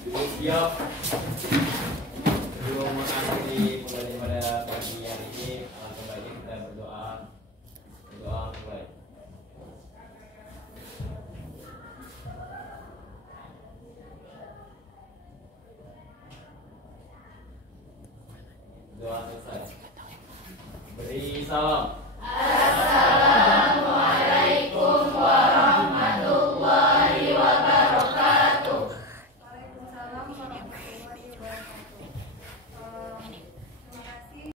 Siap. Sebelum mengakhiri pembelajaran pada pagi hari ini, alangkah baiknya kita berdoa. Berdoa mulai. Doa selesai. Beri salam.